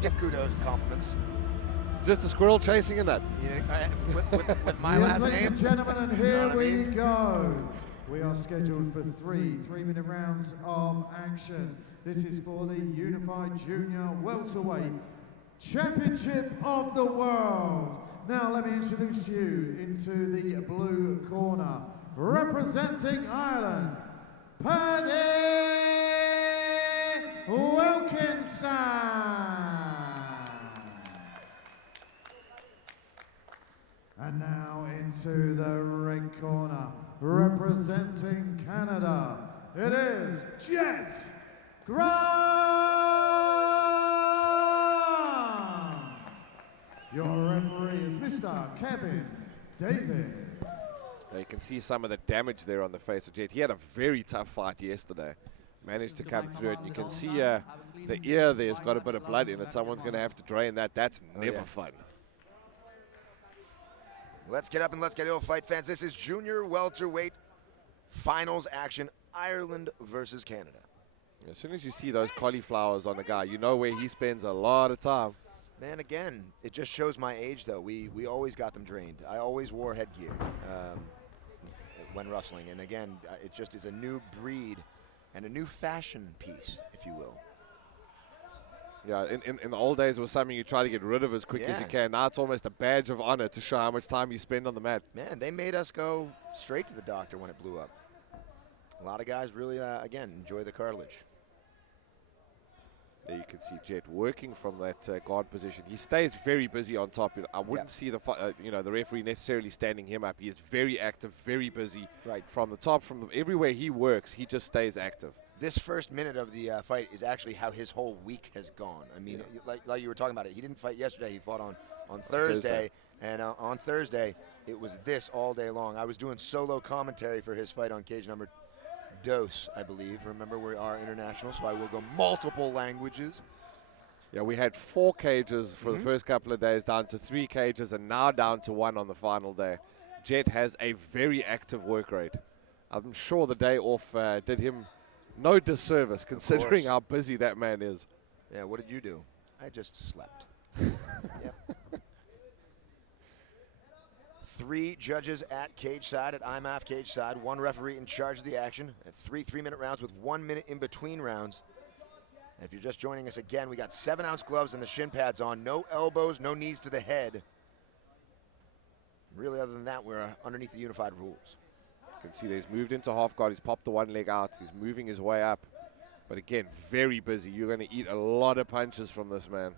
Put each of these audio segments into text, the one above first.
give kudos and compliments. Just a squirrel chasing a nut. Yeah, with my last ladies name. and gentlemen, and here we go. We are scheduled for three 3-minute rounds of action. This is for the Unified Junior Welterweight Championship of the World. Now let me introduce you into the blue corner, representing Ireland, Paddy Wilkinson. And now into the red corner, representing Canada, it is Jett Grande. Your referee is Mr. Kevin David. You can see some of the damage there on the face of Jett. He had a very tough fight yesterday. Managed to come through it. You can see the ear there's got a bit of blood in it. Someone's going to have to drain that. That's never fun. Let's get up and let's get ill, fight fans. This is junior welterweight finals action, Ireland versus Canada. As soon as you see those cauliflowers on a guy, you know where he spends a lot of time. Man, again, it just shows my age, though. We always got them drained. I always wore headgear when wrestling. And again, it just is a new breed and a new fashion piece, if you will. Yeah, in the old days, it was something you try to get rid of as quick as you can. Now it's almost a badge of honor to show how much time you spend on the mat. Man, they made us go straight to the doctor when it blew up. A lot of guys really, again, enjoy the cartilage. There you can see Jett working from that guard position. He stays very busy on top. I wouldn't see the the referee necessarily standing him up. He is very active, very busy. Right. From the top, everywhere he works, he just stays active. This first minute of the fight is actually how his whole week has gone. I mean, like you were talking about it, he didn't fight yesterday. He fought on Thursday. And on Thursday, it was this all day long. I was doing solo commentary for his fight on cage number Dose, I believe. Remember, we are international, so I will go multiple languages. Yeah, we had 4 cages for the first couple of days, down to 3 cages, and now down to 1 on the final day. Jett has a very active work rate. I'm sure the day off did him no disservice, considering how busy that man is. Yeah, what did you do? I just slept. Yep. 3 judges at cage side, at IMMAF cage side, 1 referee in charge of the action, and 3 3-minute rounds with 1 minute in between rounds. And if you're just joining us again, we got 7-ounce gloves and the shin pads on, no elbows, no knees to the head. Really, other than that, we're underneath the unified rules. You can see that he's moved into half guard, he's popped the 1 leg out, he's moving his way up. But again, very busy. You're going to eat a lot of punches from this man.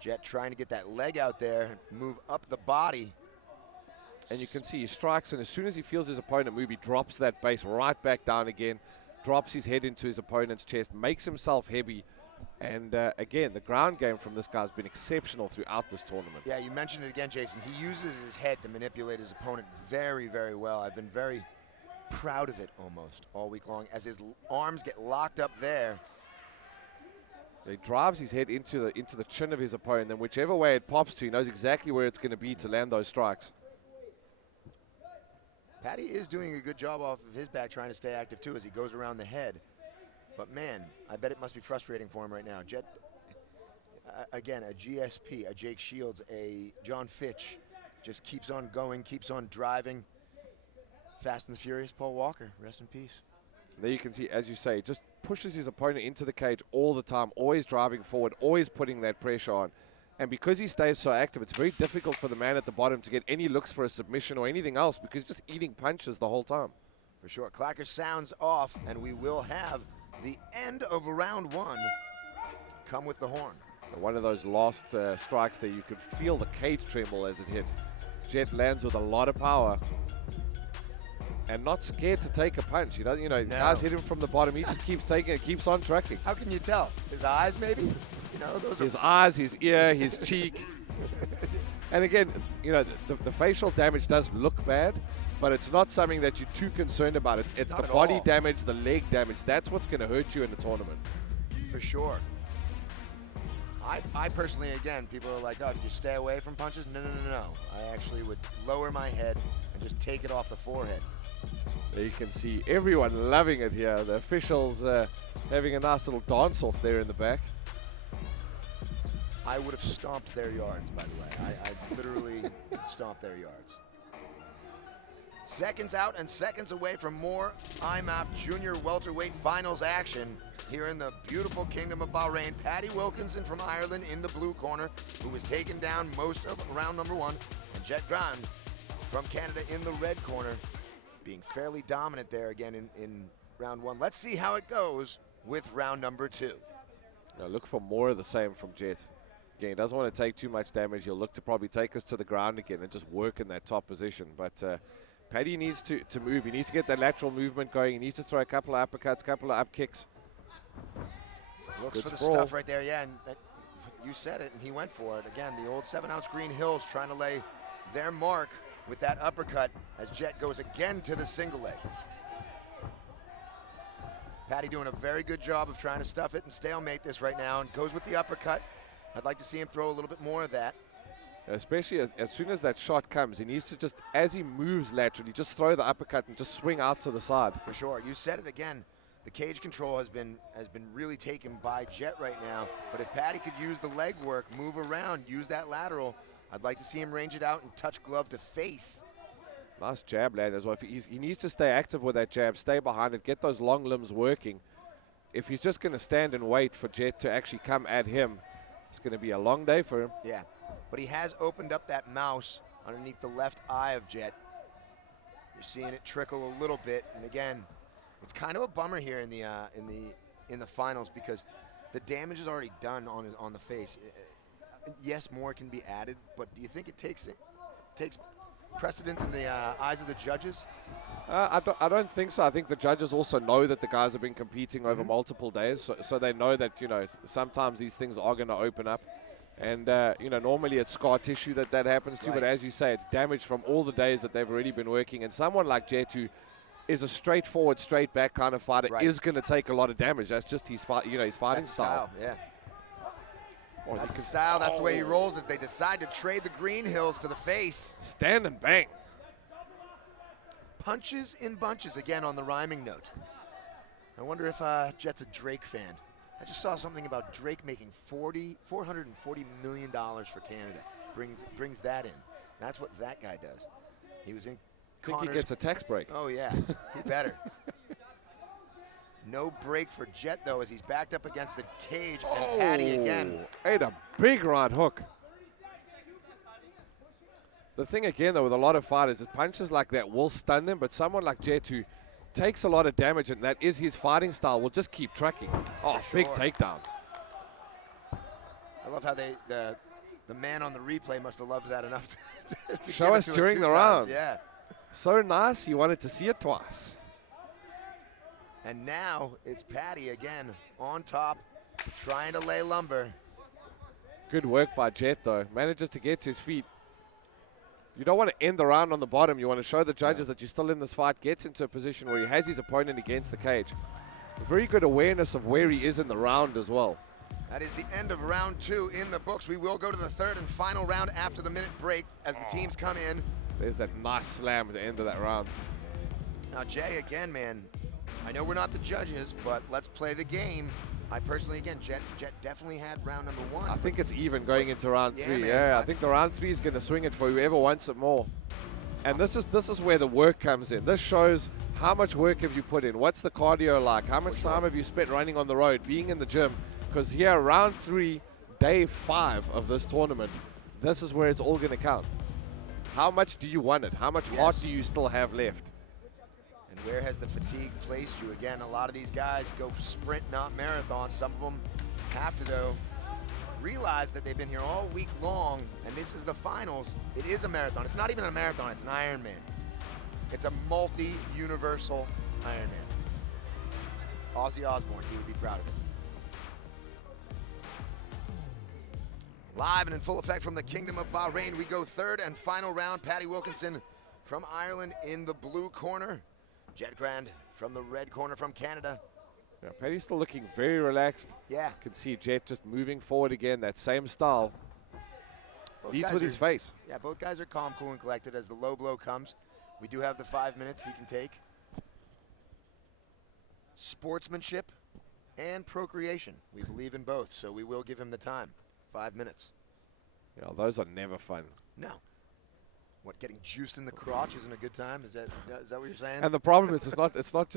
Jett trying to get that leg out there, move up the body. And you can see he strikes, and as soon as he feels his opponent move, he drops that base right back down again, drops his head into his opponent's chest, makes himself heavy. And again, the ground game from this guy has been exceptional throughout this tournament. Yeah, you mentioned it again, Jason. He uses his head to manipulate his opponent very, very well. I've been very proud of it almost all week long as his arms get locked up there. He drives his head into the chin of his opponent, then whichever way it pops to, he knows exactly where it's going to be to land those strikes. Paddy is doing a good job off of his back, trying to stay active too as he goes around the head. But man, I bet it must be frustrating for him right now. Jett, again, a GSP, a Jake Shields, a John Fitch, just keeps on going, keeps on driving. Fast and the Furious Paul Walker, rest in peace. There you can see, as you say, just pushes his opponent into the cage all the time, always driving forward, always putting that pressure on. And because he stays so active, it's very difficult for the man at the bottom to get any looks for a submission or anything else because he's just eating punches the whole time. For sure. Clacker sounds off, and we will have the end of round 1 come with the horn. One of those last strikes there, you could feel the cage tremble as it hit. Jett lands with a lot of power. And not scared to take a punch. He doesn't, No. guys hit him from the bottom. He just keeps taking it, keeps on tracking. How can you tell? His eyes, maybe? His eyes, his ear, his cheek. And again, the facial damage does look bad, but it's not something that you're too concerned about. It's the body damage, the leg damage. That's what's going to hurt you in the tournament. For sure. I personally, again, people are like, oh, did you stay away from punches? No. I actually would lower my head and just take it off the forehead. There you can see everyone loving it here. The officials Having a nice little dance off there in the back. I would have stomped their yards, by the way. I literally stomped their yards. Seconds out and seconds away from more IMMAF Junior Welterweight Finals action here in the beautiful Kingdom of Bahrain. Paddy Wilkinson from Ireland in the blue corner, who was taken down most of round number 1, and Jett Grande from Canada in the red corner, being fairly dominant there again in round 1. Let's see how it goes with round number 2. Now look for more of the same from Jett. Again, he doesn't want to take too much damage. He'll look to probably take us to the ground again and just work in that top position. But Paddy needs to move. He needs to get that lateral movement going. He needs to throw a couple of uppercuts, a couple of up kicks. Looks Good for the sprawl. stuff right there, yeah, and you said it, and he went for it. Again, the old 7-ounce Green Hills trying to lay their mark with that uppercut as Jett goes again to the single leg. Paddy doing a very good job of trying to stuff it and stalemate this right now, and goes with the uppercut. I'd like to see him throw a little bit more of that. Especially as soon as that shot comes, he needs to just, as he moves laterally, just throw the uppercut and just swing out to the side. For sure. You said it again. The cage control has been really taken by Jett right now. But if Paddy could use the leg work, move around, use that lateral, I'd like to see him range it out and touch glove to face. Nice jab land as well. He needs to stay active with that jab, stay behind it, get those long limbs working. If he's just going to stand and wait for Jett to actually come at him, it's going to be a long day for him. Yeah, but he has opened up that mouse underneath the left eye of Jett. You're seeing it trickle a little bit, and again, it's kind of a bummer here in the finals because the damage is already done on the face. Yes, more can be added, but do you think it takes precedence in the eyes of the judges? I don't think so. I think the judges also know that the guys have been competing over multiple days, so they know that, you know, sometimes these things are going to open up. And, you know, normally it's scar tissue that happens to, but as you say, it's damage from all the days that they've already been working. And someone like Jett, who is a straightforward, straight back kind of fighter, is going to take a lot of damage. That's just his fighting style. Yeah. That's the style. That's the way he rolls as they decide to trade the Green Hills to the face. Stand and bang. Punches in bunches again on the rhyming note. I wonder if Jett's a Drake fan. I just saw something about Drake making $440 million for Canada. Brings that in. That's what that guy does. He was in. I think he gets a tax break. Oh yeah, he better. No break for Jett though, as he's backed up against the cage, and Paddy again. Ate a big right hook. The thing again though with a lot of fighters is punches like that will stun them, but someone like Jett who takes a lot of damage and that is his fighting style will just keep trucking. Oh, big takedown. I love how the man on the replay must have loved that enough to show us during the round. Yeah. So nice, you wanted to see it twice. And now it's Paddy again on top, trying to lay lumber. Good work by Jett though. Manages to get to his feet. You don't want to end the round on the bottom. You want to show the judges that you're still in this fight. Gets into a position where he has his opponent against the cage. Very good awareness of where he is in the round as well. That is the end of round 2 in the books. We will go to the third and final round after the minute break as the teams come in. There's that nice slam at the end of that round. Now, Jay, again, man, I know we're not the judges, but let's play the game. I personally, again, Jett definitely had round number 1. I think it's even going into round 3. Man, yeah, I think the round 3 is going to swing it for whoever wants it more. And this is where the work comes in. This shows how much work have you put in. What's the cardio like? How much time have you spent running on the road, being in the gym? Because here, round 3, day 5 of this tournament, this is where it's all going to count. How much do you want it? How much heart do you still have left? And where has the fatigue placed you? Again, a lot of these guys go sprint, not marathon. Some of them have to, though, realize that they've been here all week long, and this is the finals. It is a marathon. It's not even a marathon. It's an Ironman. It's a multi-universal Ironman. Ozzy Osbourne, he would be proud of it. Live and in full effect from the Kingdom of Bahrain, we go third and final round. Paddy Wilkinson from Ireland in the blue corner. Jett Grande from the red corner from Canada. Yeah, Paddy's still looking very relaxed. Yeah. You can see Jett just moving forward again, that same style. Leads with his face. Yeah, both guys are calm, cool, and collected as the low blow comes. We do have the 5 minutes he can take. Sportsmanship and procreation. We believe in both, so we will give him the time. 5 minutes. You know, those are never fun. No. What, getting juiced in the crotch isn't a good time? Is that what you're saying? And the problem is, it's not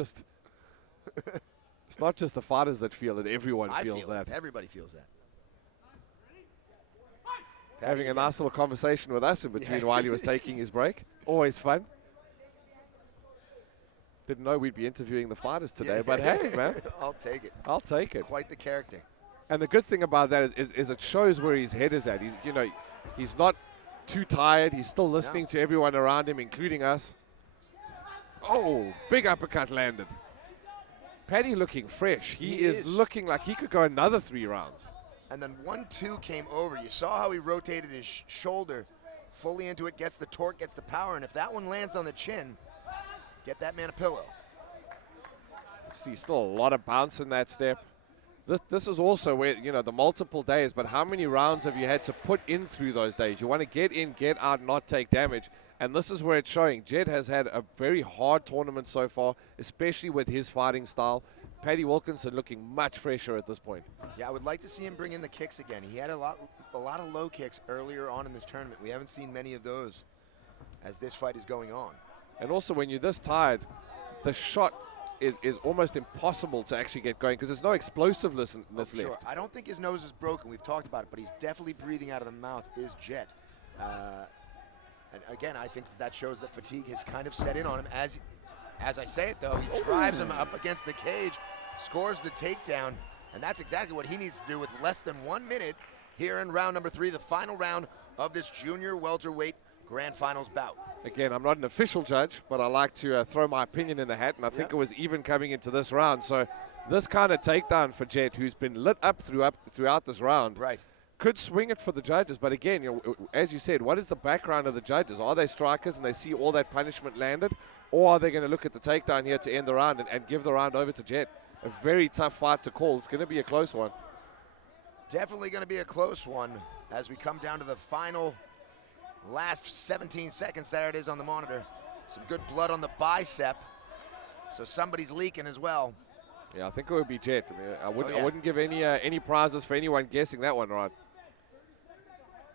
just the fighters that feel it. Everyone I feels feel that. It. Everybody feels that. Having a nice little conversation with us in between while he was taking his break. Always fun. Didn't know we'd be interviewing the fighters today, but hey, man. I'll take it. I'll take it. Quite the character. And the good thing about that is it shows where his head is at. He's not too tired. He's still listening to everyone around him, including us. Oh, big uppercut landed. Paddy looking fresh. He is looking like he could go another 3 rounds. And then 1-2 came over. You saw how he rotated his shoulder fully into it, gets the torque, gets the power, and if that one lands on the chin, get that man a pillow. See, still a lot of bounce in that step. This is also where, the multiple days, but how many rounds have you had to put in through those days? You want to get in, get out, not take damage. And this is where it's showing. Jett has had a very hard tournament so far, especially with his fighting style. Paddy Wilkinson looking much fresher at this point. Yeah, I would like to see him bring in the kicks again. He had a lot of low kicks earlier on in this tournament. We haven't seen many of those as this fight is going on. And also, when you're this tired, the shot is almost impossible to actually get going because there's no explosiveness left. Sure. I don't think his nose is broken. We've talked about it, but he's definitely breathing out of the mouth is Jett. And again, I think that shows that fatigue has kind of set in on him. As I say it, though, he drives him up against the cage, scores the takedown, and that's exactly what he needs to do with less than 1 minute here in round number 3, the final round of this junior welterweight grand finals bout. Again, I'm not an official judge, but I like to throw my opinion in the hat, and I think it was even coming into this round. So this kind of takedown for Jett, who's been lit up throughout this round, could swing it for the judges. But again, as you said, what is the background of the judges? Are they strikers and they see all that punishment landed? Or are they going to look at the takedown here to end the round and give the round over to Jett? A very tough fight to call. It's going to be a close one. Definitely going to be a close one as we come down to the final last 17 seconds. There it is on the monitor. Some good blood on the bicep. So somebody's leaking as well. Yeah, I think it would be Jett. I mean, I wouldn't give any prizes for anyone guessing that one right.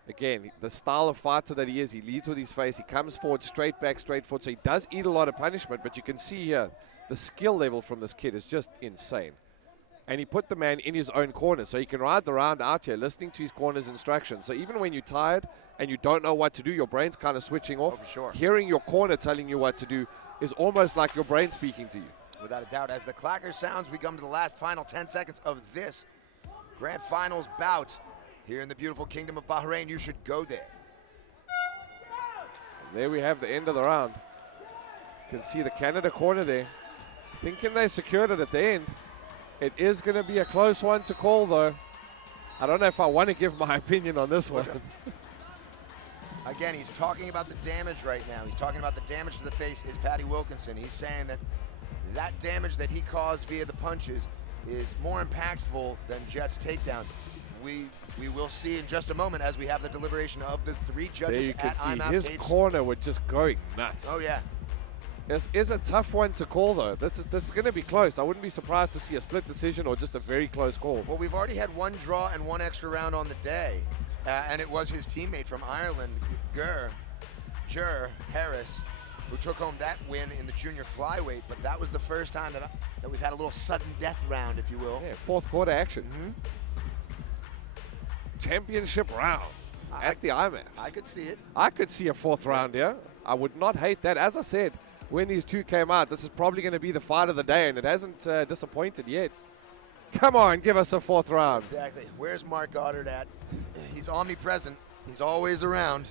Again, the style of fighter that he is, he leads with his face. He comes forward, straight back, straight forward. So he does eat a lot of punishment, but you can see here the skill level from this kid is just insane. And he put the man in his own corner, so he can ride the round out here, listening to his corner's instructions. So even when you're tired and you don't know what to do, your brain's kind of switching off. Oh, for sure. Hearing your corner telling you what to do is almost like your brain speaking to you. Without a doubt, as the clacker sounds, we come to the last final 10 seconds of this grand finals bout here in the beautiful kingdom of Bahrain. You should go there. And there we have the end of the round. You can see the Canada corner there. Thinking they secured it at the end. It is going to be a close one to call, though. I don't know if I want to give my opinion on this one. Again, he's talking about the damage right now. He's talking about the damage to the face is Paddy Wilkinson. He's saying that damage that he caused via the punches is more impactful than Jett's takedowns. We will see in just a moment as we have the deliberation of the 3 judges there you can at see IMMAF his corner were just going nuts. Oh, yeah. This is a tough one to call, though. This is going to be close. I wouldn't be surprised to see a split decision or just a very close call. Well, we've already had 1 draw and 1 extra round on the day, and it was his teammate from Ireland, Ger Harris, who took home that win in the junior flyweight. But that was the first time that we've had a little sudden death round, if you will. Yeah, 4th quarter action. Championship rounds at the IMMAF. I could see it. I could see a 4th round here. I would not hate that. As I said, when these 2 came out, this is probably going to be the fight of the day, and it hasn't disappointed yet. Come on, give us a 4th round. Exactly. Where's Mark Goddard at? He's omnipresent. He's always around.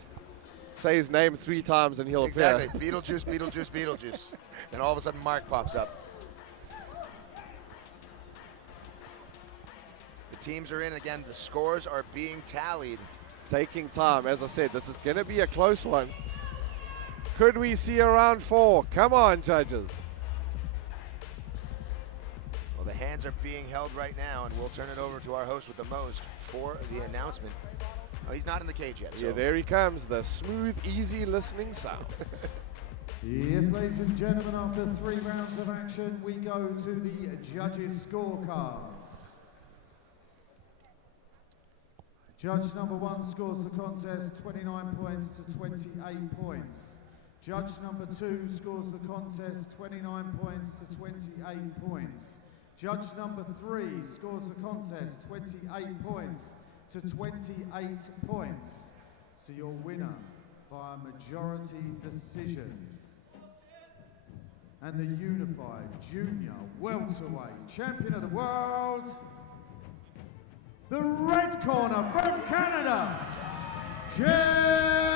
Say his name 3 times and he'll appear. Exactly. Beetlejuice, Beetlejuice, Beetlejuice. And all of a sudden, Mark pops up. The teams are in again. The scores are being tallied. It's taking time. As I said, this is going to be a close one. Could we see a round 4? Come on, judges. Well, the hands are being held right now, and we'll turn it over to our host with the most for the announcement. Oh, he's not in the cage yet. So. Yeah, there he comes. The smooth, easy listening sounds. Yes, ladies and gentlemen, after 3 rounds of action, we go to the judges' scorecards. Judge number 1 scores the contest 29 points to 28 points. Judge number 2 scores the contest 29 points to 28 points. Judge number 3 scores the contest 28 points to 28 points. So your winner by a majority decision and the unified junior welterweight champion of the world, the red corner from Canada, Jett.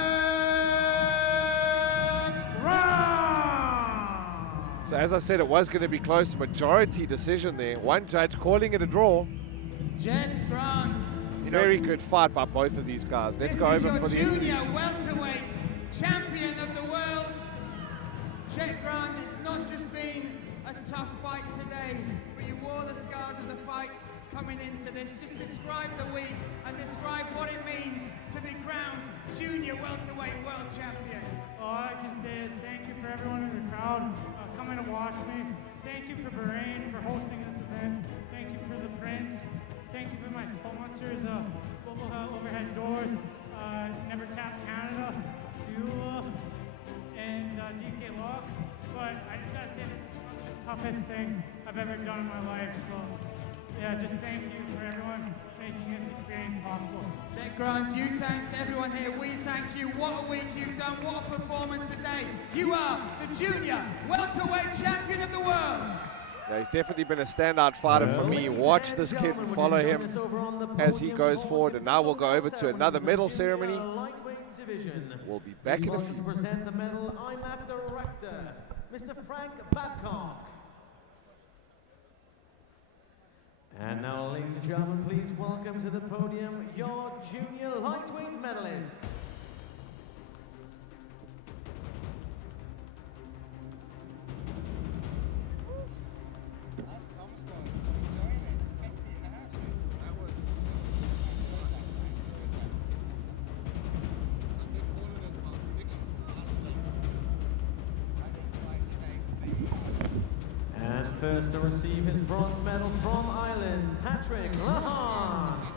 So as I said, it was going to be close, majority decision there. One judge calling it a draw. Jett, Grande. Very good fight by both of these guys. Let's go over for the This is interview. your junior welterweight champion of the world. Jett, Grande, it's not just been a tough fight today, but you wore the scars of the fights coming into this. Just describe the week and describe what it means to be crowned junior welterweight world champion. All I can say is thank you for everyone in the crowd coming to watch me. Thank you for Bahrain for hosting this event. Thank you for the Prince. Thank you for my sponsors, Global Overhead Doors, Never Tap Canada, Beulah, and DK Lock. But I just gotta say this is the toughest thing I've ever done in my life. So yeah, just thank you for everyone making this experience possible. Jett, Grande, you thanked everyone here. We thank you. What a week you've done. What a performance today. You are the junior welterweight champion of the world. Yeah, he's definitely been a standout fighter for me. Watch this kid, follow him as he goes forward. And now we'll go over to another medal ceremony. We'll be back in a few. To present the medal, IMMAF Director, Mr. Frank Babcock. And now, ladies and gentlemen, please welcome to the podium your junior lightweight medalists. And first to receive his bronze medal from Ireland, Patrick Lahan.